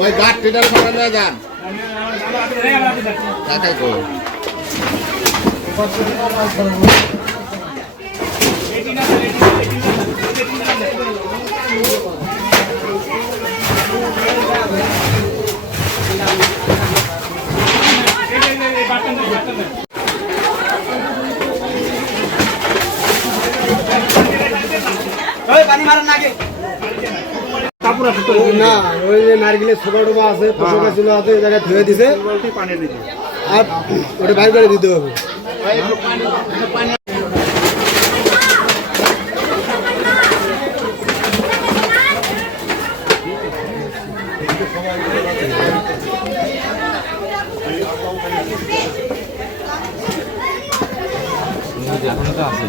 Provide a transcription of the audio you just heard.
ওই গাছ টিটার সঙ্গে নিয়ে যান। তাকে কো না ওই যে নারকেলের ছোপা টোপা আছে তোষক ছিল আছে এই জায়গায় ধুয়ে দিছে আর ওটা বাইর করে দিতে হবে আছে